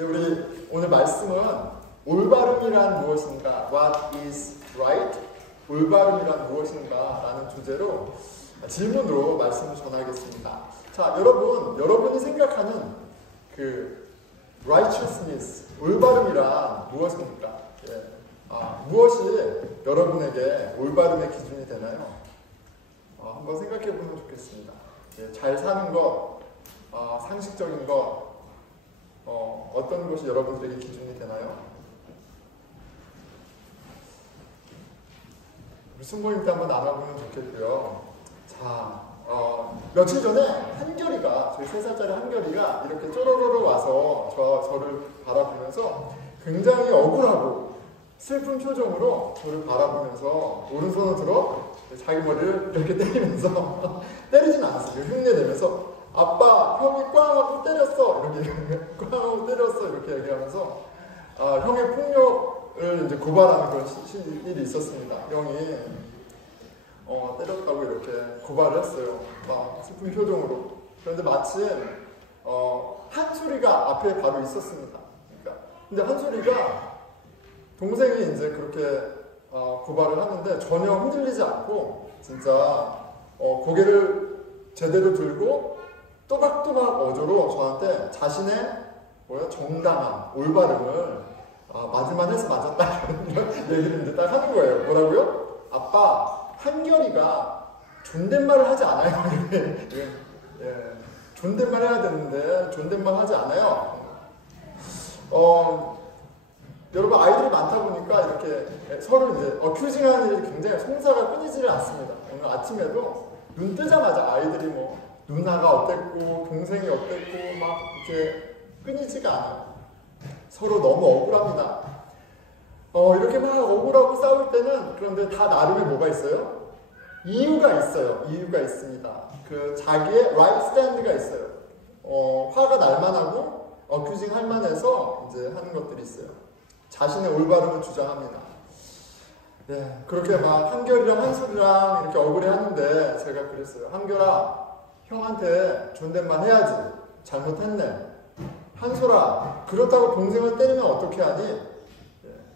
우리 오늘 말씀은 올바름이란 무엇인가? What is right? 올바름이란 무엇인가? 라는 주제로 질문으로 말씀을 전하겠습니다. 자, 여러분이 생각하는 그 righteousness, 올바름이란 무엇입니까? 무엇이 여러분에게 올바름의 기준이 되나요? 한번 생각해 보면 좋겠습니다. 잘 사는 것, 상식적인 것, 어떤 것이 여러분들에게 기준이 되나요? 우리 순모임 때 한번 나눠보면 좋겠고요. 자, 며칠 전에 한결이가, 저희 3살짜리 한결이가 이렇게 쪼로로로 와서 저를 바라보면서 굉장히 억울하고 슬픈 표정으로 저를 바라보면서 오른손을 들어 자기 머리를 이렇게 때리면서 때리진 않았어요. 흉내내면서 아빠, 형이 꽝 하고 때렸어. 이렇게 꽝 하고 때렸어. 이렇게 얘기하면서 형의 폭력을 이제 고발하는 그런 일이 있었습니다. 형이 때렸다고 이렇게 고발을 했어요. 막 슬픈 표정으로. 그런데 마침 한솔이가 앞에 바로 있었습니다. 그러니까 근데 한솔이가 동생이 이제 그렇게 고발을 하는데 전혀 흔들리지 않고 진짜 고개를 제대로 들고 또박또박 어조로 저한테 자신의 정당한 올바름을 맞을만 해서 맞았다 이런 얘기를 이제 딱 하는 거예요. 뭐라고요? 아빠, 한결이가 존댓말을 하지 않아요. 존댓말 해야 되는데 존댓말 하지 않아요. 여러분 아이들이 많다 보니까 이렇게 서로 이제 어큐징하는 일이 굉장히 송사가 끊이지를 않습니다. 오늘 아침에도 눈 뜨자마자 아이들이 뭐 누나가 어땠고 동생이 어땠고 막 이렇게 끊이지가 않아요. 서로 너무 억울합니다. 이렇게 막 억울하고 싸울 때는 그런데 다 나름의 뭐가 있어요? 이유가 있어요. 이유가 있습니다. 그 자기의 right stand가 있어요. 화가 날 만하고 어큐징 할 만해서 이제 하는 것들이 있어요. 자신의 올바름을 주장합니다. 네, 그렇게 막 한결이랑 한솔이랑 이렇게 억울해 하는데 제가 그랬어요. 한결아, 형한테 존댓말 해야지. 잘못했네. 한솔아, 그렇다고 동생을 때리면 어떻게 하니?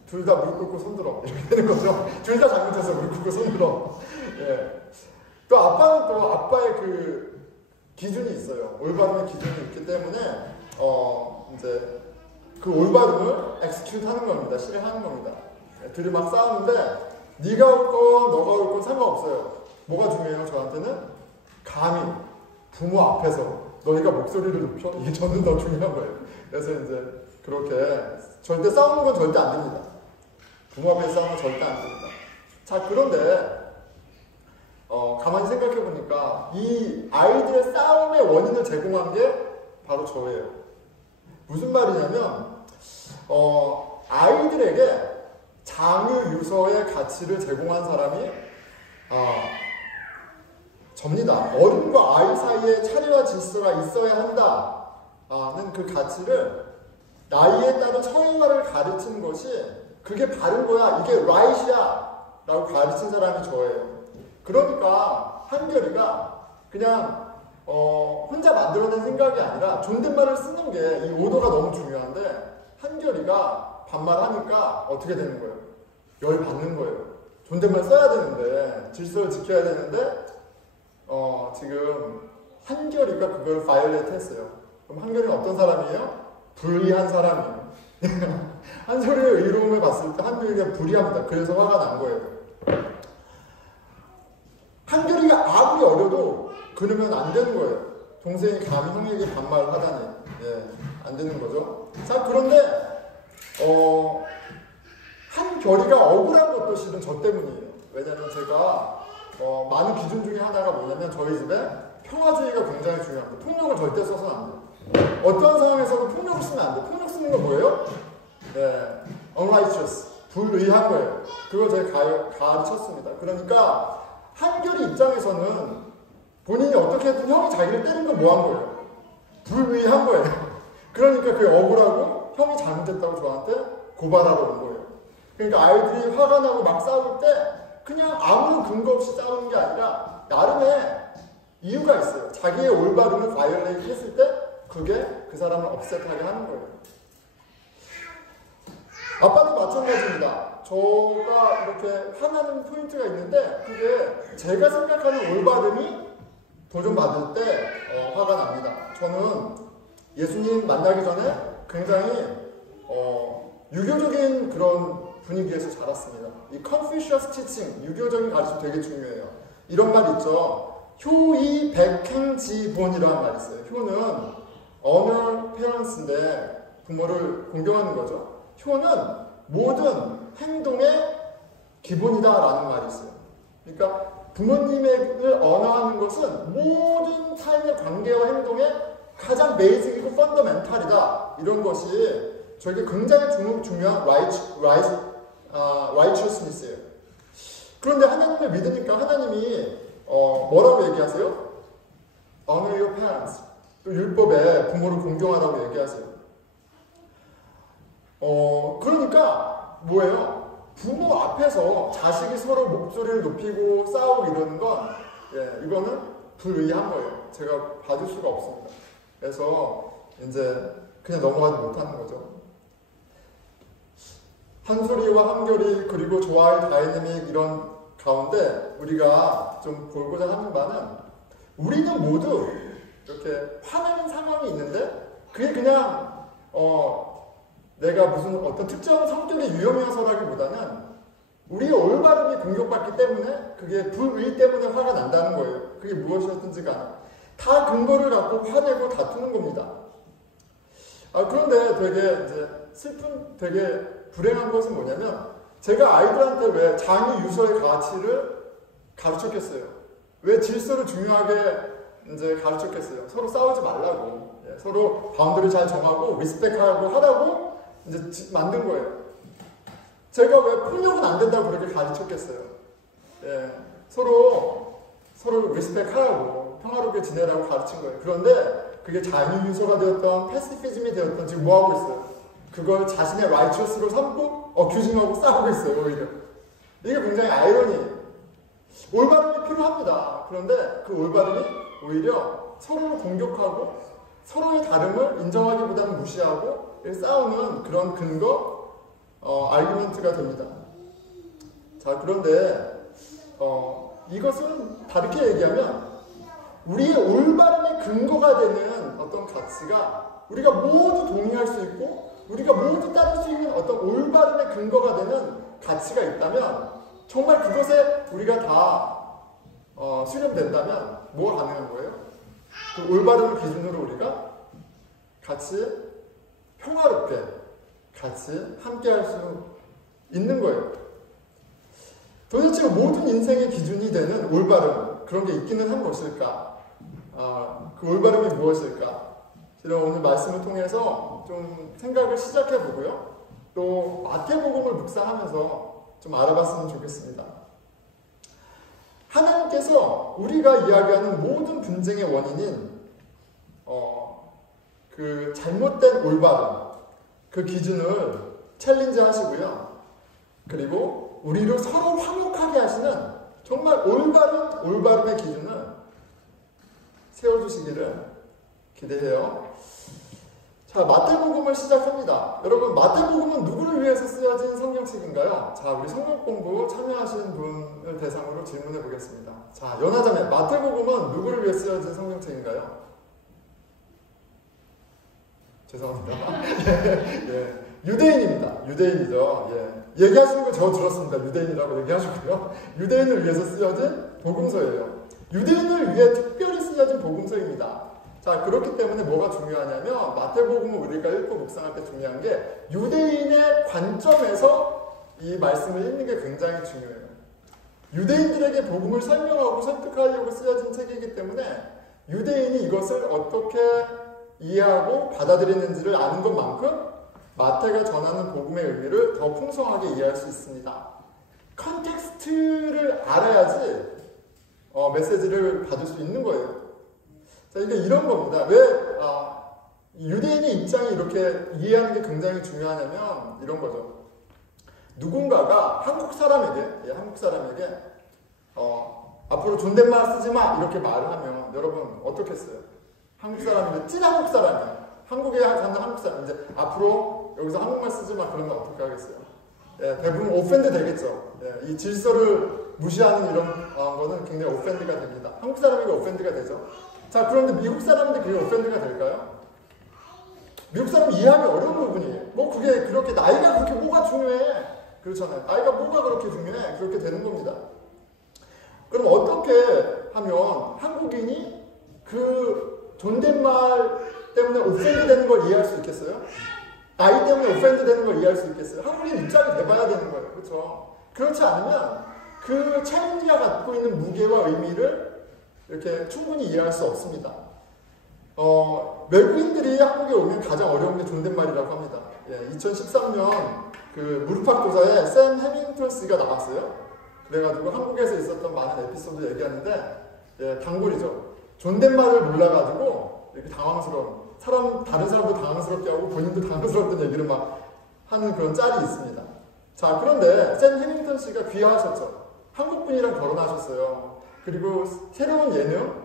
둘 다 무릎 꿇고 손들어. 이렇게 되는 거죠. 둘 다 잘못해서 무릎 꿇고 손들어. 또 아빠는 또 아빠의 그 기준이 있어요. 올바름의 기준이 있기 때문에 이제 그 올바름을 execute 하는 겁니다. 실행하는 겁니다. 둘이 막 싸우는데 네가 올 건 너가 올 건 상관없어요. 뭐가 중요해요? 저한테는 감히 부모 앞에서 너희가 목소리를 높여? 이게 저는 더 중요한 거예요. 그래서 이제 그렇게 절대 싸우는 건 절대 안 됩니다. 부모 앞에서 싸우는 건 절대 안 됩니다. 자, 그런데 가만히 생각해 보니까 이 아이들의 싸움의 원인을 제공한 게 바로 저예요. 무슨 말이냐면 아이들에게 장유 유서의 가치를 제공한 사람이 접니다. 어른과 아이 사이에 차례와 질서가 있어야 한다는 그 가치를 나이에 따른 처형화를 가르친 것이 그게 바른 거야. 이게 right이야. 라고 가르친 사람이 저예요. 그러니까 한결이가 그냥 혼자 만들어낸 생각이 아니라 존댓말을 쓰는 게 이 오도가 너무 중요한데 한결이가 반말하니까 어떻게 되는 거예요? 열 받는 거예요. 존댓말 써야 되는데 질서를 지켜야 되는데 지금 한결이가 그걸 바이올레이트 했어요. 그럼 한결이는 어떤 사람이에요? 불의한 사람이에요. 한솔이의 의로움을 봤을 때 한결이가 불의합니다. 그래서 화가 난 거예요. 한결이가 아무리 어려도 그러면 안 되는 거예요. 동생이 감히 형에게 반말을 하다니. 안 되는 거죠. 자, 그런데 한결이가 억울한 것도 실은 저 때문이에요. 왜냐면 제가 많은 기준 중에 하나가 뭐냐면 저희 집에 평화주의가 굉장히 중요합니다. 폭력을 절대 써서는 안 돼요. 어떠한 상황에서도 폭력을 쓰면 안 돼요. 폭력 쓰는 건 뭐예요? unrighteous, 불의한 거예요. 그걸 제가 가르쳤습니다. 그러니까 한결이 입장에서는 본인이 어떻게든 형이 자기를 때린 건 뭐 한 거예요? 불의한 거예요. 그러니까 그게 억울하고 형이 잘못했다고 저한테 고발하러 온 거예요. 그러니까 아이들이 화가 나고 막 싸울 때 그냥 아무 근거 없이 싸우는 게 아니라 나름의 이유가 있어요. 자기의 올바름을 바이올레이트 했을 때 그게 그 사람을 업셋하게 하는 거예요. 아빠도 마찬가지입니다. 저가 이렇게 화나는 포인트가 있는데 그게 제가 생각하는 올바름이 도전받을 때 화가 납니다. 저는 예수님 만나기 전에 굉장히 유교적인 그런 분위기에서 자랐습니다. 이 컨퓨셔스 티칭, 유교적인 가르침 되게 중요해요. 이런 말 있죠. 효이 백행지본이라는 말이 있어요. 효는 honor parents인데 부모를 공경하는 거죠. 효는 모든 행동의 기본이다라는 말이 있어요. 그러니까 부모님을 언어하는 것은 모든 삶의 관계와 행동의 가장 베이직이고 펀더멘탈이다. 이런 것이 저에게 굉장히 중요한 righteousness예요. 그런데 하나님을 믿으니까 하나님이 뭐라고 얘기하세요? Honor your parents. 또 율법에 부모를 공경하라고 얘기하세요. 그러니까 뭐예요? 부모 앞에서 자식이 서로 목소리를 높이고 싸우고 이러는 건 이거는 불의한 거예요. 제가 봐줄 수가 없습니다. 그래서 이제 그냥 넘어가지 못하는 거죠. 한소리와 한결이 그리고 조화의 다이내믹 이런 가운데 우리가 좀 보고자 하는 바는 우리는 모두 이렇게 화나는 상황이 있는데 그게 그냥 내가 무슨 어떤 특정 성격의 유형이어서라기보다는 우리의 올바름이 공격받기 때문에 그게 불의 때문에 화가 난다는 거예요. 그게 무엇이었든지 간에 다 근거를 갖고 화내고 다투는 겁니다. 그런데 되게 이제 슬픈 되게 불행한 것은 뭐냐면 제가 아이들한테 왜 장유 유서의 가치를 가르쳤겠어요? 왜 질서를 중요하게 이제 가르쳤겠어요? 서로 싸우지 말라고, 서로 바운더리 잘 정하고 리스펙하고 하라고 이제 만든 거예요. 제가 왜 폭력은 안 된다고 그렇게 가르쳤겠어요? 서로 리스펙하라고 평화롭게 지내라고 가르친 거예요. 그런데 그게 자유 유서가 되었던 패시피즘이 되었던 지금 뭐 하고 있어요? 그걸 자신의 라이처스로 삼고 규정하고 싸우고 있어요. 오히려 이게 굉장히 아이러니해요. 올바름이 필요합니다. 그런데 그 올바름이 오히려 서로를 공격하고 서로의 다름을 인정하기보다는 무시하고 싸우는 그런 근거 아르규먼트가 됩니다. 자, 그런데 이것은 다르게 얘기하면 우리의 올바름의 근거가 되는 어떤 가치가 우리가 모두 동의할 수 있고 우리가 모두 따를 수 있는 어떤 올바름의 근거가 되는 가치가 있다면 정말 그것에 우리가 다 수렴된다면 뭐가 가능한 거예요? 그 올바름을 기준으로 우리가 같이 평화롭게 같이 함께할 수 있는 거예요. 도대체 모든 인생의 기준이 되는 올바름 그런 게 있기는 한 것일까? 그 올바름이 무엇일까? 제가 오늘 말씀을 통해서 좀 생각을 시작해 보고요. 또 마태복음을 묵상하면서 좀 알아봤으면 좋겠습니다. 하나님께서 우리가 이야기하는 모든 분쟁의 원인인 그 잘못된 올바름 그 기준을 챌린지 하시고요. 그리고 우리를 서로 화목하게 하시는 정말 올바름의 기준을 세워주시기를 기대해요. 자, 마태복음을 시작합니다. 여러분, 마태복음은 누구를 위해서 쓰여진 성경책인가요? 자, 우리 성경 공부 참여하시는 분을 대상으로 질문해 보겠습니다. 자, 연하자매, 마태복음은 누구를 위해 쓰여진 성경책인가요? 죄송합니다. 예, 유대인입니다. 유대인이죠. 예. 얘기하시는 거 저 들었습니다. 유대인이라고 얘기하시고요. 유대인을 위해서 쓰여진 복음서예요. 유대인을 위해 특별히 쓰여진 복음서입니다. 자, 그렇기 때문에 뭐가 중요하냐면 마태복음을 우리가 읽고 묵상할 때 중요한 게 유대인의 관점에서 이 말씀을 읽는 게 굉장히 중요해요. 유대인들에게 복음을 설명하고 설득하려고 쓰여진 책이기 때문에 유대인이 이것을 어떻게 이해하고 받아들이는지를 아는 것만큼 마태가 전하는 복음의 의미를 더 풍성하게 이해할 수 있습니다. 컨텍스트를 알아야지 메시지를 받을 수 있는 거예요. 자, 이게 이런 겁니다. 왜 유대인의 입장이 이렇게 이해하는 게 굉장히 중요하냐면 이런 거죠. 누군가가 한국 사람에게 앞으로 존댓말 쓰지 마 이렇게 말을 하면 여러분 어떻겠어요? 한국 사람인데 찐 한국 사람이야. 한국에 사는 한국 사람 이제 앞으로 여기서 한국말 쓰지 마 그러면 어떻게 하겠어요? 예, 대부분 오펜드 되겠죠. 예, 이 질서를 무시하는 이런 거는 굉장히 오펜드가 됩니다. 한국 사람에게 오펜드가 되죠. 자, 그런데 미국 사람인데 그게 오펜드가 될까요? 미국 사람이 이해하기 어려운 부분이에요. 뭐 그게 그렇게 나이가 그렇게 뭐가 중요해? 그렇잖아요. 나이가 뭐가 그렇게 중요해? 그렇게 되는 겁니다. 그럼 어떻게 하면 한국인이 그 존댓말 때문에 오펜드 되는 걸 이해할 수 있겠어요? 나이 때문에 오펜드 되는 걸 이해할 수 있겠어요? 한국인 입장이 돼봐야 되는 거예요. 그렇죠? 그렇지 않으면 그 챌린지가 갖고 있는 무게와 의미를 이렇게 충분히 이해할 수 없습니다. 외국인들이 한국에 오면 가장 어려운 게 존댓말이라고 합니다. 예, 2013년 그 무릎팍도사에 샘 해밍턴스가 나왔어요. 그래가지고 한국에서 있었던 많은 에피소드 얘기하는데, 예, 단골이죠. 존댓말을 몰라가지고 이렇게 당황스러운, 다른 사람도 당황스럽게 하고 본인도 당황스러웠던 얘기를 막 하는 그런 짤이 있습니다. 자, 그런데 샘 해밍턴 씨가 귀화하셨죠. 한국 분이랑 결혼하셨어요. 그리고 새로운 예능,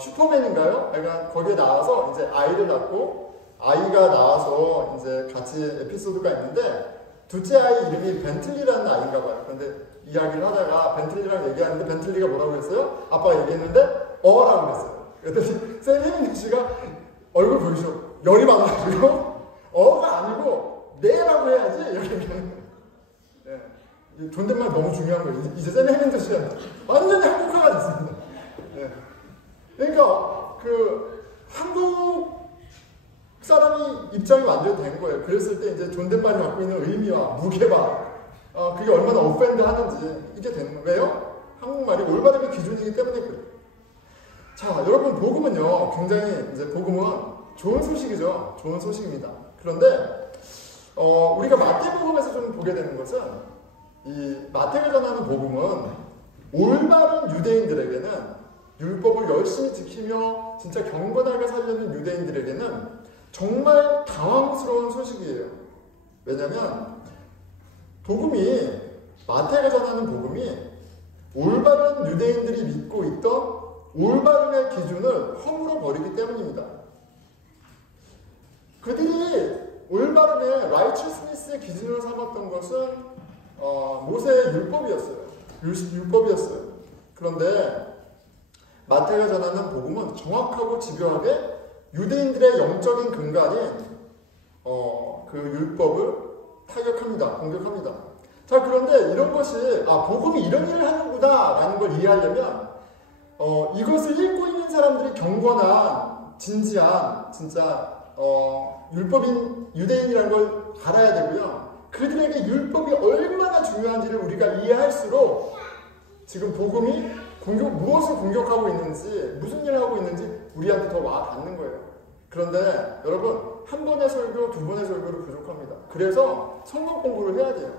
슈퍼맨인가요? 그러니까 거기에 나와서 이제 아이를 낳고 아이가 나와서 이제 같이 에피소드가 있는데 둘째 아이 이름이 벤틀리라는 아이인가 봐요. 그런데 이야기를 하다가 벤틀리랑 얘기하는데 벤틀리가 뭐라고 했어요? 아빠가 얘기했는데 라고 그랬어요. 그랬더니 샘 해밍턴 씨가 얼굴 보이시죠? 열이 많아가지고 어가 아니고 네라고 해야지 이렇게 얘기하는 거예요. 예. 존댓말 너무 중요한 거예요. 이제 샘 해밍턴 씨한테 완전히 한국화가 됐습니다. 예. 그러니까 그 한국 사람이 입장이 완전히 된 거예요. 그랬을 때 이제 존댓말이 갖고 있는 의미와 무게와 그게 얼마나 오펜드 하는지 이게 되는 거예요. 왜요? 한국말이 올바른 기준이기 때문에 그래요. 자, 여러분 복음은요, 굉장히 이제 복음은 좋은 소식이죠. 좋은 소식입니다. 그런데 우리가 마태복음에서 좀 보게 되는 것은 이 마태가 전하는 복음은 올바른 유대인들에게는 율법을 열심히 지키며 진짜 경건하게 살려는 유대인들에게는 정말 당황스러운 소식이에요. 왜냐하면 복음이 마태가 전하는 복음이 올바른 유대인들이 믿고 있던 올바름의 기준을 허물어 버리기 때문입니다. 그들이 올바름의 righteousness의 기준을 삼았던 것은 모세의 율법이었어요. 율법이었어요. 그런데 마태가 전하는 복음은 정확하고 집요하게 유대인들의 영적인 근간인 그 율법을 타격합니다. 공격합니다. 자, 그런데 이런 것이 복음이 이런 일을 하는구나 라는 걸 이해하려면 이것을 읽고 있는 사람들이 경건한 진지한 진짜 율법인 유대인이라는 걸 알아야 되고요. 그들에게 율법이 얼마나 중요한지를 우리가 이해할수록 지금 복음이 무엇을 공격하고 있는지 무슨 일을 하고 있는지 우리한테 더 와 닿는 거예요. 그런데 여러분 한 번의 설교, 두 번의 설교로 부족합니다. 그래서 성경 공부를 해야 돼요.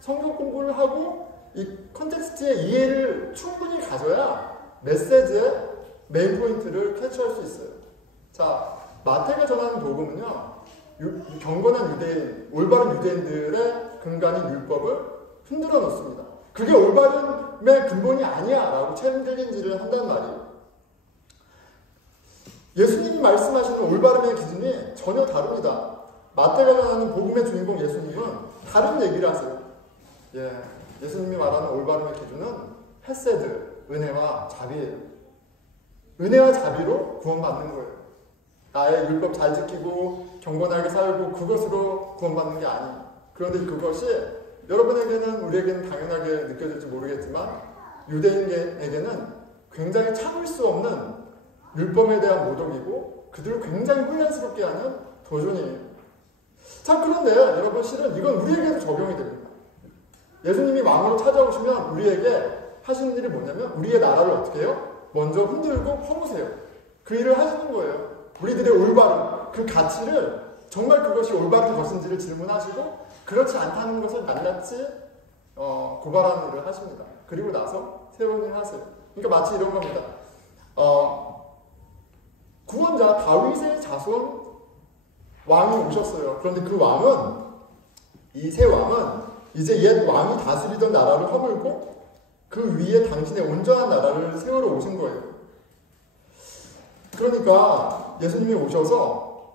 성경 공부를 하고 이 컨텍스트의 이해를 충분히 가져야 메시지의 메인 포인트를 캐치할 수 있어요. 자, 마태가 전하는 복음은요, 경건한 유대인, 올바른 유대인들의 근간인 율법을 흔들어 놓습니다. 그게 올바름의 근본이 아니야 라고 챌린지를 한단 말이에요. 예수님이 말씀하시는 올바름의 기준이 전혀 다릅니다. 마태가 전하는 복음의 주인공 예수님은 다른 얘기를 하세요. 예수님이 말하는 올바름의 기준은 헤세드, 은혜와 자비예요. 은혜와 자비로 구원받는 거예요. 나의 율법 잘 지키고 경건하게 살고 그것으로 구원받는 게 아니에요. 그런데 그것이 여러분에게는 우리에게는 당연하게 느껴질지 모르겠지만 유대인에게는 굉장히 참을 수 없는 율법에 대한 모독이고 그들을 굉장히 혼란스럽게 하는 도전이에요. 자, 그런데 여러분 실은 이건 우리에게도 적용이 됩니다. 예수님이 왕으로 찾아오시면 우리에게 하시는 일이 뭐냐면 우리의 나라를 어떻게 해요? 먼저 흔들고 허무세요. 그 일을 하시는 거예요. 우리들의 올바름, 그 가치를 정말 그것이 올바른 것인지를 질문하시고 그렇지 않다는 것을 낱낱이 고발하는 일을 하십니다. 그리고 나서 새로운 일을 하세요. 그러니까 마치 이런 겁니다. 구원자 다윗의 자손 왕이 오셨어요. 그런데 그 왕은 이 새 왕은 이제 옛 왕이 다스리던 나라를 허물고 그 위에 당신의 온전한 나라를 세우러 오신 거예요. 그러니까 예수님이 오셔서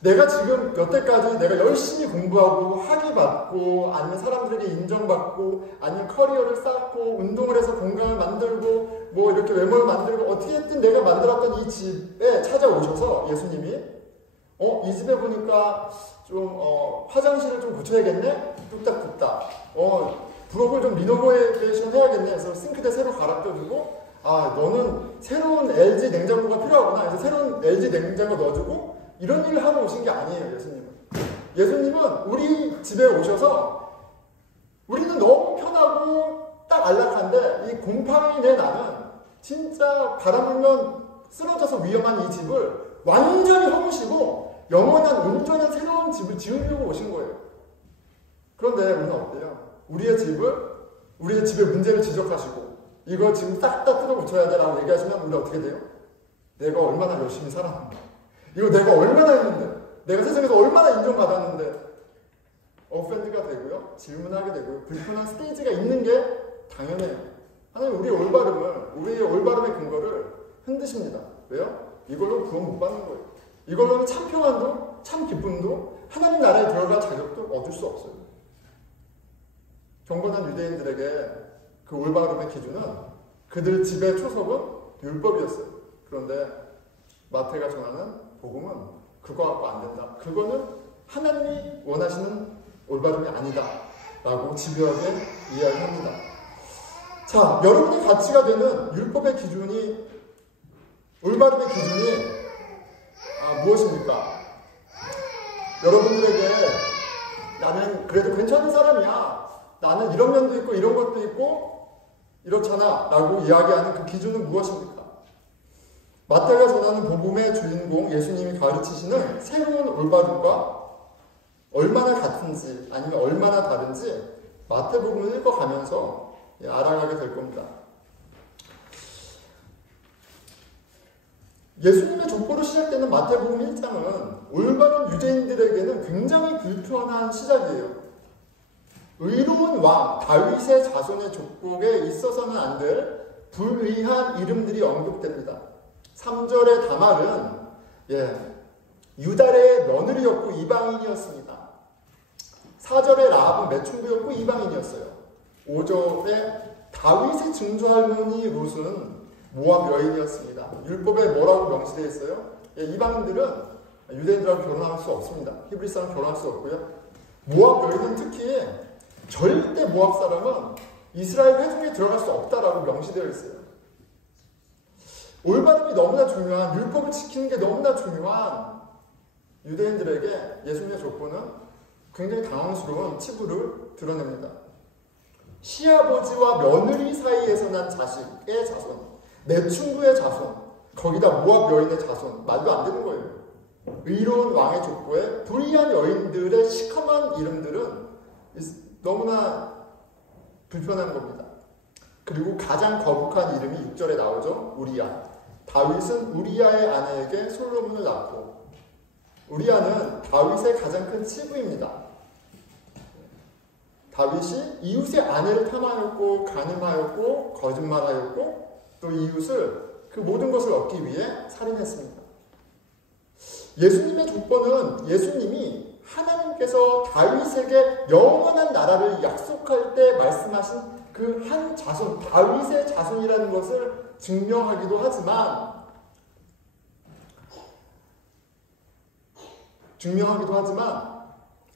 내가 지금 여태까지 내가 열심히 공부하고 학위 받고 아니면 사람들에게 인정받고 아니면 커리어를 쌓고 운동을 해서 건강을 만들고 뭐 이렇게 외모를 만들고 어떻게 했든 내가 만들었던 이 집에 찾아오셔서 예수님이 이 집에 보니까 좀 화장실을 좀 고쳐야겠네? 뚝딱뚝딱 부엌을 좀 리노베이션 해야겠네 해서 싱크대 새로 갈아 껴주고 너는 새로운 LG 냉장고가 필요하구나 해서 새로운 LG 냉장고 넣어주고 이런 일을 하러 오신 게 아니에요. 예수님은. 예수님은 우리 집에 오셔서 우리는 너무 편하고 딱 안락한데 이 곰팡이네 나는 진짜 바람 불면 쓰러져서 위험한 이 집을 완전히 허무시고 영원한 온전한 새로운 집을 지으려고 오신 거예요. 그런데 우리는 어때요? 우리의 집의 문제를 지적하시고 이거 지금 싹 다 뜯어 고쳐야 돼 라고 얘기하시면 우리 어떻게 돼요? 내가 얼마나 열심히 살았는데 이거 내가 얼마나 했는데 내가 세상에서 얼마나 인정받았는데 오펜드가 되고요. 질문하게 되고요. 불편한 스테이지가 있는 게 당연해요. 하나님 우리의 올바름의 근거를 흔드십니다. 왜요? 이걸로 구원 못 받는 거예요. 이걸로는 참 평안도 참 기쁨도 하나님 나라에 들어갈 자격도 얻을 수 없어요. 경건한 유대인들에게 그 올바름의 기준은 그들 집의 초석은 율법이었어요. 그런데 마태가 전하는 복음은 그거 갖고 안 된다. 그거는 하나님이 원하시는 올바름이 아니다. 라고 집요하게 이야기합니다. 자, 여러분의 가치가 되는 율법의 기준이 올바름의 기준이 무엇입니까? 여러분들에게 나는 그래도 괜찮은 사람이야. 나는 이런 면도 있고 이런 것도 있고 이렇잖아. 라고 이야기하는 그 기준은 무엇입니까? 마태가 전하는 복음의 주인공 예수님이 가르치시는 새로운 올바름과 얼마나 같은지 아니면 얼마나 다른지 마태복음을 읽어가면서 알아가게 될 겁니다. 예수님의 족보로 시작되는 마태복음 1장은 올바른 유대인들에게는 굉장히 불편한 시작이에요. 의로운 왕 다윗의 자손의 족보에 있어서는 안 될 불의한 이름들이 언급됩니다. 3절의 다말은 유다의 며느리였고 이방인이었습니다. 4절의 라합은 매춘부였고 이방인이었어요. 5절에 다윗의 증조할머니 룻은 모압 여인이었습니다. 율법에 뭐라고 명시되어 있어요? 이방인들은 유대인들하고 결혼할 수 없습니다. 히브리 사람 결혼할 수 없고요. 모압 여인은 특히 절대 모압 사람은 이스라엘 회중에 들어갈 수 없다라고 명시되어 있어요. 올바름이 너무나 중요한, 율법을 지키는 게 너무나 중요한 유대인들에게 예수님의 족보는 굉장히 당황스러운 치부를 드러냅니다. 시아버지와 며느리 사이에서 난 자식의 자손, 내충부의 자손, 거기다 모압 여인의 자손, 말도 안 되는 거예요. 의로운 왕의 족보에 불의한 여인들의 시커먼 이름들은 너무나 불편한 겁니다. 그리고 가장 거북한 이름이 6절에 나오죠. 우리야. 다윗은 우리야의 아내에게 솔로몬을 낳고, 우리야는 다윗의 가장 큰 치부입니다. 다윗이 이웃의 아내를 탐하였고 간음하였고 거짓말하였고 또 이웃을 그 모든 것을 얻기 위해 살인했습니다. 예수님의 족보는 예수님이 하나님께서 다윗에게 영원한 나라를 약속할 때 말씀하신 그 한 자손, 다윗의 자손이라는 것을 증명하기도 하지만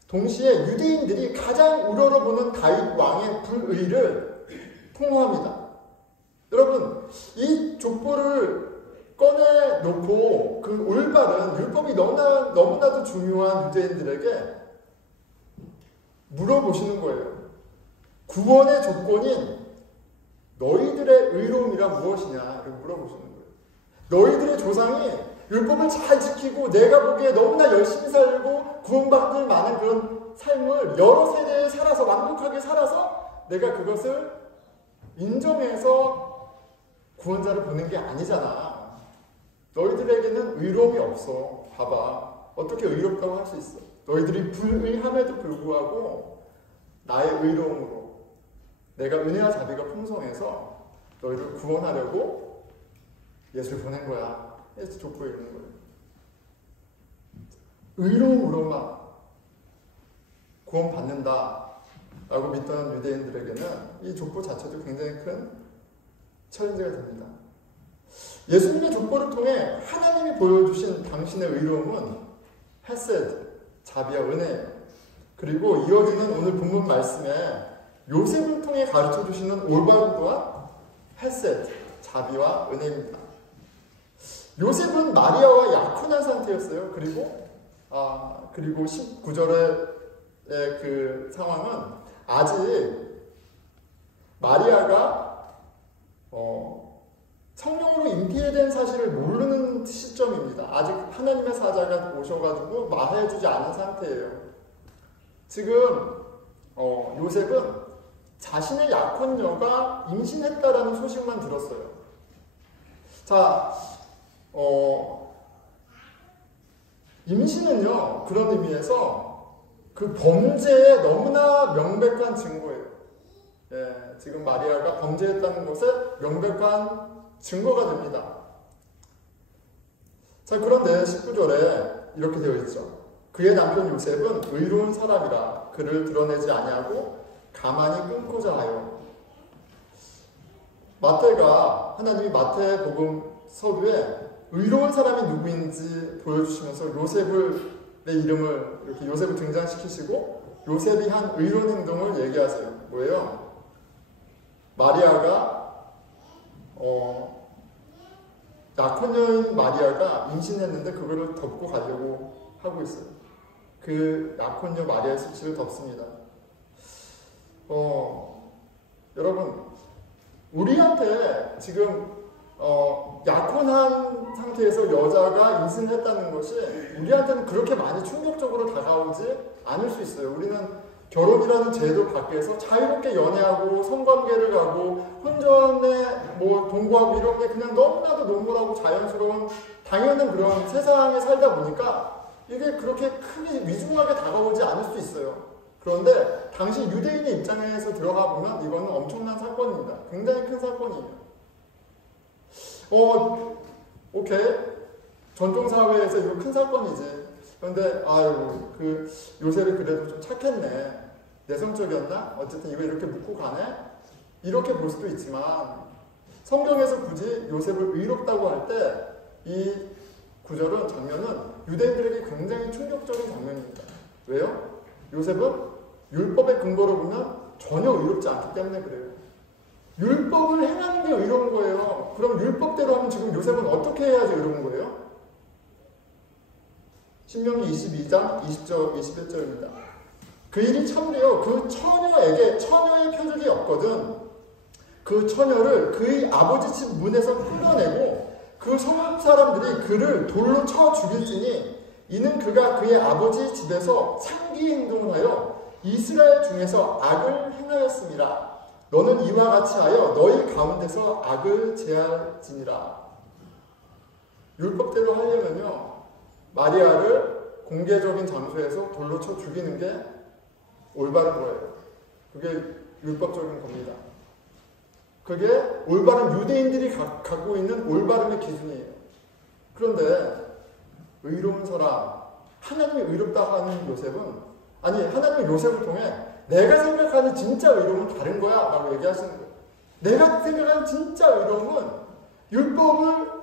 동시에 유대인들이 가장 우러러보는 다윗 왕의 불의를 통호합니다. 여러분, 이 족보를 꺼내놓고 그 올바른 율법이 너무나도 중요한 유대인들에게 물어보시는 거예요. 구원의 조건인 너희들의 의로움이란 무엇이냐 이렇게 물어보시는 거예요. 너희들의 조상이 율법을 잘 지키고 내가 보기에 너무나 열심히 살고 구원받을 만한 그런 삶을 여러 세대에 살아서 완벽하게 살아서 내가 그것을 인정해서 구원자를 보낸 게 아니잖아. 너희들에게는 의로움이 없어. 봐봐. 어떻게 의롭다고 할 수 있어? 너희들이 불의함에도 불구하고 나의 의로움으로 내가 은혜와 자비가 풍성해서 너희를 구원하려고 예수를 보낸 거야. 예수 족보에 있는 거예요. 의로움으로만 구원받는다라고 믿던 유대인들에게는 이 족보 자체도 굉장히 큰 챌린지가 됩니다. 예수님의 족보를 통해 하나님이 보여주신 당신의 의로움은 헤세드, 자비와 은혜예요. 그리고 이어지는 오늘 본문 말씀에 요셉을 통해 가르쳐 주시는 올바름 또한 헤세드, 자비와 은혜입니다. 요셉은 마리아와 약혼한 상태였어요. 그리고 19절의 그 상황은 아직 마리아가 성령으로 임재된 사실을 모르는 시점입니다. 아직 하나님의 사자가 오셔가지고 말해주지 않은 상태예요. 지금 요셉은 자신의 약혼녀가 임신했다라는 소식만 들었어요. 자, 임신은요, 그런 의미에서 그 범죄의 너무나 명백한 증거예요. 예, 지금 마리아가 범죄했다는 것에 명백한 증거가 됩니다. 자, 그런데 19절에 이렇게 되어 있죠. 그의 남편 요셉은 의로운 사람이라 그를 드러내지 아니하고 가만히 끊고자 하여. 하나님이 마태복음 서두에 의로운 사람이 누구인지 보여주시면서 요셉의 이름을 이렇게 요셉을 등장시키시고 요셉이 한 의로운 행동을 얘기하세요. 뭐예요? 마리아가 약혼녀인 마리아가 임신했는데 그거를 덮고 가려고 하고 있어요. 그 약혼녀 마리아의 수치를 덮습니다. 여러분, 우리한테 지금 약혼한 상태에서 여자가 임신했다는 것이 우리한테는 그렇게 많이 충격적으로 다가오지 않을 수 있어요. 우리는 결혼이라는 제도 밖에서 자유롭게 연애하고 성관계를 가고 혼전에 동거하고 이런 게 그냥 너무나도 노멀하고 자연스러운 당연한 그런 세상에 살다 보니까 이게 그렇게 크게 위중하게 다가오지 않을 수 있어요. 그런데 당시 유대인의 입장에서 들어가 보면 이거는 엄청난 사건입니다. 굉장히 큰 사건이에요. 오케이. 전통사회에서 이거 큰 사건이지. 그런데, 그 요셉이 그래도 좀 착했네. 내성적이었나? 어쨌든 이거 이렇게 묻고 가네? 이렇게 볼 수도 있지만, 성경에서 굳이 요셉을 의롭다고 할 때, 이 구절은, 장면은 유대인들에게 굉장히 충격적인 장면입니다. 왜요? 요셉은 율법의 근거로 보면 전혀 의롭지 않기 때문에 그래요. 율법을 행하는 게 의로운 거예요. 그럼 율법대로 하면 지금 요셉은 어떻게 해야지 의로운 거예요? 신명기 22장 20절, 21절입니다. 그 일이 참으려 그 처녀의 표적이 없거든 그 처녀를 그의 아버지 집 문에서 끌어내고 그 성읍 사람들이 그를 돌로 쳐 죽일지니 이는 그가 그의 아버지 집에서 상기 행동을 하여 이스라엘 중에서 악을 행하였습니다. 너는 이와 같이 하여 너희 가운데서 악을 제할지니라. 율법대로 하려면요, 마리아를 공개적인 장소에서 돌로 쳐 죽이는 게 올바른 거예요. 그게 율법적인 겁니다. 그게 올바른 유대인들이 갖고 있는 올바름의 기준이에요. 그런데 의로운 사람, 하나님이 의롭다고 하는 요셉은, 하나님은 요셉을 통해 내가 생각하는 진짜 의로움은 다른 거야 라고 얘기하시는 거예요. 내가 생각하는 진짜 의로움은 율법을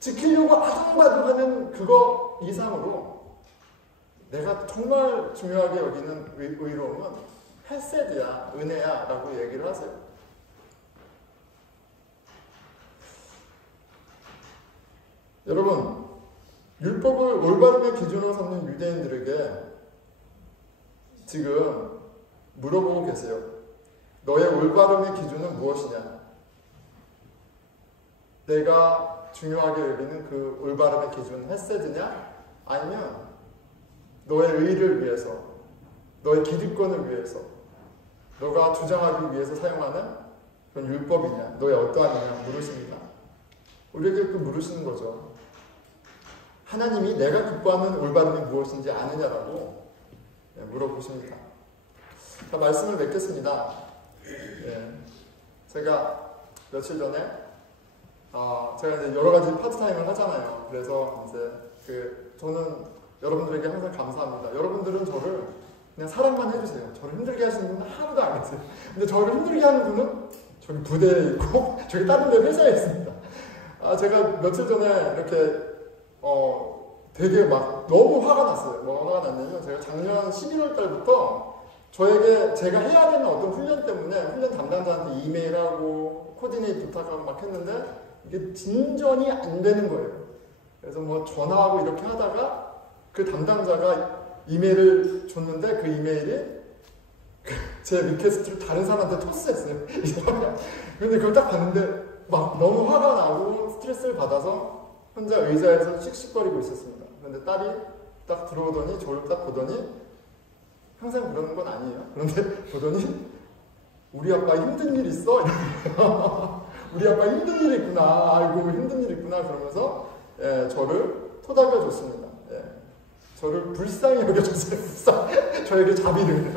지키려고 아둥바둥하는 그거 이상으로 내가 정말 중요하게 여기는 의로움은 헤세드야, 은혜야 라고 얘기를 하세요. 여러분, 율법을 올바름의 기준으로 삼는 유대인들에게 지금 물어보고 계세요. 너의 올바름의 기준은 무엇이냐? 내가 중요하게 여기는 그 올바름의 기준 헤세드냐? 아니면 너의 의를 위해서, 너의 기득권을 위해서, 너가 주장하기 위해서 사용하는 그런 율법이냐? 너의 어떠하느냐? 물으십니다. 우리에게 그 물으시는 거죠. 하나님이 내가 기뻐하는 올바름이 무엇인지 아느냐라고 물어보십니다. 자, 말씀을 맺겠습니다. 제가 며칠 전에 제가 이제 여러 가지 파트타임을 하잖아요. 그래서 이제 저는 여러분들에게 항상 감사합니다. 여러분들은 저를 그냥 사랑만 해주세요. 저를 힘들게 하시는 분은 하나도 안 계세요. 근데 저를 힘들게 하는 분은 저기 부대에 있고 저기 다른 데 회사에 있습니다. 제가 며칠 전에 이렇게 되게 막 너무 화가 났어요. 뭐가 화가 났냐면 제가 작년 11월 달부터 저에게 제가 해야 되는 어떤 훈련 때문에 훈련 담당자한테 이메일하고 코디네이트 부탁하고 막 했는데 이게 진전이 안 되는 거예요. 그래서 뭐 전화하고 이렇게 하다가 그 담당자가 이메일을 줬는데 그 이메일이 제 리퀘스트를 다른 사람한테 토스했어요. 근데 그걸 딱 봤는데 막 너무 화가 나고 스트레스를 받아서 혼자 의자에서 씩씩거리고 있었습니다. 근데 딸이 딱 들어오더니 저를 딱 보더니 항상 그러는 건 아니에요. 그런데 보더니 우리 아빠 힘든 일 있어? 이러면서 우리 아빠 힘든 일 있구나. 아이고 힘든 일 있구나. 그러면서 저를 토닥여줬습니다. 저를 불쌍히 여겨줬어요. 저에게 자비를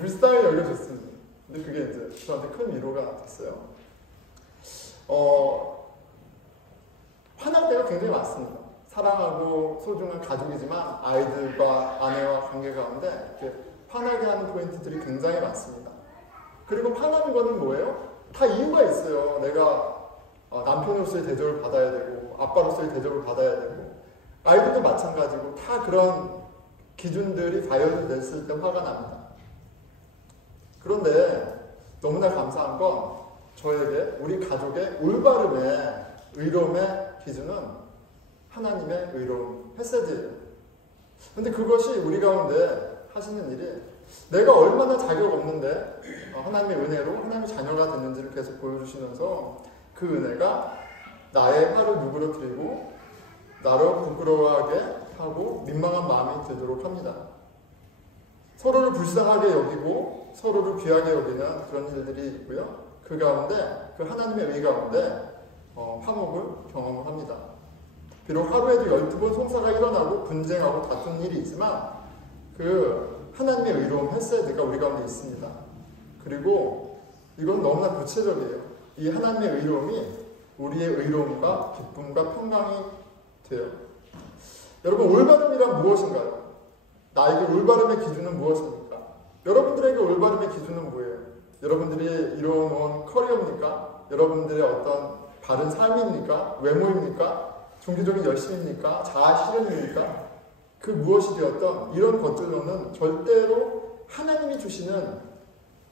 불쌍히 여겨줬습니다. 근데 그게 이제 저한테 큰 위로가 됐어요. 화날 때가 굉장히 많습니다. 사랑하고 소중한 가족이지만 아이들과 아내와 관계 가운데 이렇게 화나게 하는 포인트들이 굉장히 많습니다. 그리고 화나는 거는 뭐예요? 다 이유가 있어요. 내가 남편으로서의 대접을 받아야 되고 아빠로서의 대접을 받아야 되고 아이들도 마찬가지고 다 그런 기준들이 발현됐을 때 화가 납니다. 그런데 너무나 감사한 건 저에게 우리 가족의 올바름의 의로움의 기준은 하나님의 의로움, 헤세드예요. 근데 그것이 우리 가운데 하시는 일이 내가 얼마나 자격 없는데 하나님의 은혜로 하나님의 자녀가 됐는지를 계속 보여주시면서 그 은혜가 나의 화를 누그러뜨리고 나를 부끄러워하게 하고 민망한 마음이 들도록 합니다. 서로를 불쌍하게 여기고 서로를 귀하게 여기는 그런 일들이 있고요. 그 가운데 그 하나님의 의 가운데 화목을 경험을 합니다. 비록 하루에도 12번 송사가 일어나고 분쟁하고 다투는 일이 있지만 그 하나님의 의로움 헤세드가 우리 가운데 있습니다. 그리고 이건 너무나 구체적이에요. 이 하나님의 의로움이 우리의 의로움과 기쁨과 평강이 돼요. 여러분 올바름이란 무엇인가요? 나에게 올바름의 기준은 무엇입니까? 여러분들에게 올바름의 기준은 뭐예요? 여러분들이 이루어놓은 커리어입니까? 여러분들의 어떤 바른 삶입니까? 외모입니까? 종교적인 열심입니까? 자아 실현입니까? 그 무엇이 되었던 이런 것들로는 절대로 하나님이 주시는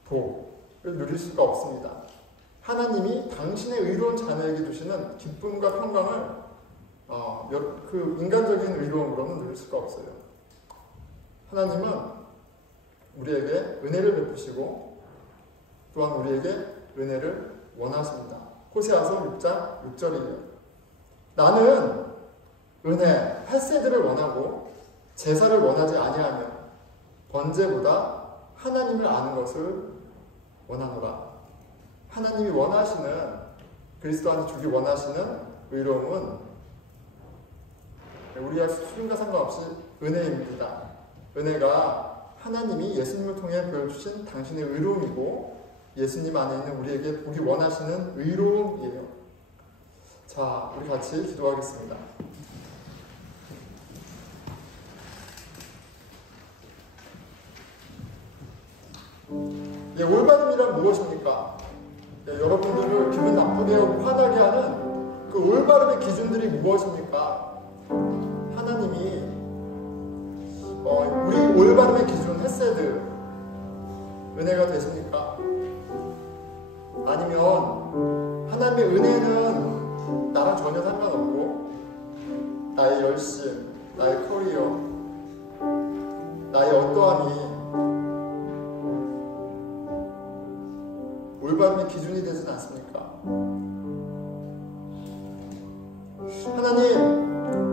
복을 누릴 수가 없습니다. 하나님이 당신의 의로운 자녀에게 주시는 기쁨과 평강을 그 인간적인 의로움으로는 누릴 수가 없어요. 하나님은 우리에게 은혜를 베푸시고 또한 우리에게 은혜를 원하십니다. 호세아서 6장 6절이에요. 나는 은혜, 헤세드를 원하고 제사를 원하지 아니하며 번제보다 하나님을 아는 것을 원하노라. 하나님이 원하시는 그리스도한테 주기 원하시는 의로움은 우리의 수준과 상관없이 은혜입니다. 은혜가 하나님이 예수님을 통해 보여주신 당신의 의로움이고 예수님 안에 있는 우리에게 보기 원하시는 의로움이에요. 자, 우리 같이 기도하겠습니다. 올바름이란 무엇입니까? 여러분들을 기분 나쁘게 하고 화나게 하는 그 올바름의 기준들이 무엇입니까? 하나님이 우리 올바름의 기준 헤세드 은혜가 되십니까? 아니면 하나님의 은혜는 나랑 전혀 상관없고 나의 열심, 나의 커리어, 나의 어떠함이 올바름의 기준이 되진 않습니까?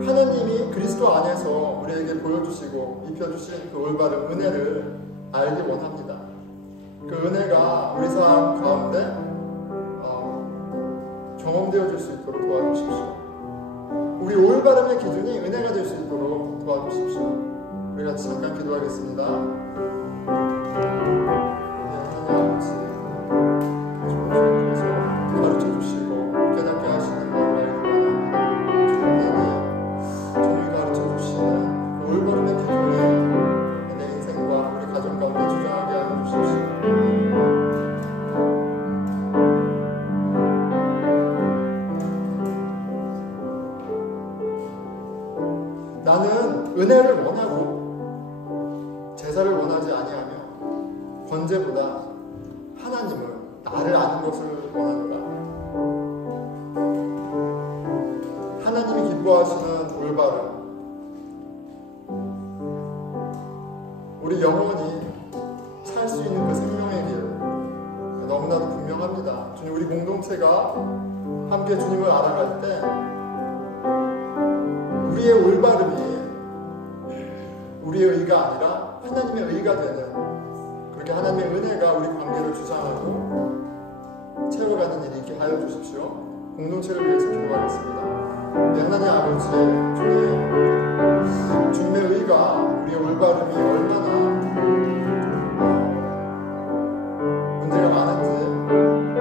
하나님이 그리스도 안에서 우리에게 보여주시고 입혀주신 그 올바른 은혜를 알기 원합니다. 그 은혜가 우리 삶 가운데 경험되어질 수 있도록 도와주십시오. 우리 올바름의 기준이 은혜가 될 수 있도록 도와주십시오. 우리 같이 잠깐 기도하겠습니다. 하나님 아버지 가르쳐주시고 깨닫게 하시는 마음을 원합니다. 하나님 저를 가르쳐주시는 그 제사를 원하지 아니하며 번제보다 하나님을 나를 아는 것을 원하노라. 하나님이 기뻐하시는 올바름, 우리 영혼이 살 수 있는 그 생명의 길 너무나도 분명합니다. 주님, 우리 공동체가 함께 주님을 알아갈 때 우리의 올바름이 우리의 의가 아니라 하나님의 의가 되는, 그렇게 하나님의 은혜가 우리 관계를 주장하고 채워가는 일이 있게 하여 주십시오. 공동체를 위해서 기도하겠습니다. 하나님 아버지, 주님의 의가, 우리의 올바름이 얼마나 문제가 많은지,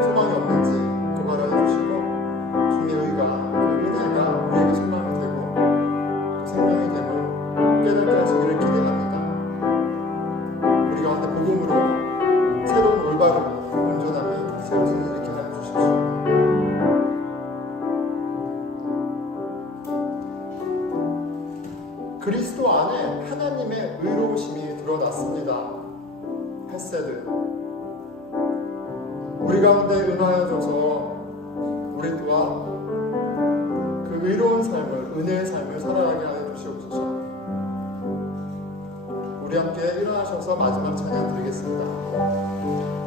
소망이 없는지 그걸 알려주시고, 주님의 의가, 그 은혜가 우리에게 소망이 되고 또 생명이 됨을 깨닫게 하시기를 기대합니다. 우리 가운데 복음으로 새로운 올바름이, 온전함이 세워지는 일이게 하여 주십시오. 그리스도 안에 하나님의 의로우심이 드러났습니다. 헤세드, 우리 가운데 은하여져서 우리 또한 그 의로운 삶을, 은혜의 삶을 살아가게 하여 주시옵소서. 우리 함께 일어나셔서 마지막 찬양 드리겠습니다.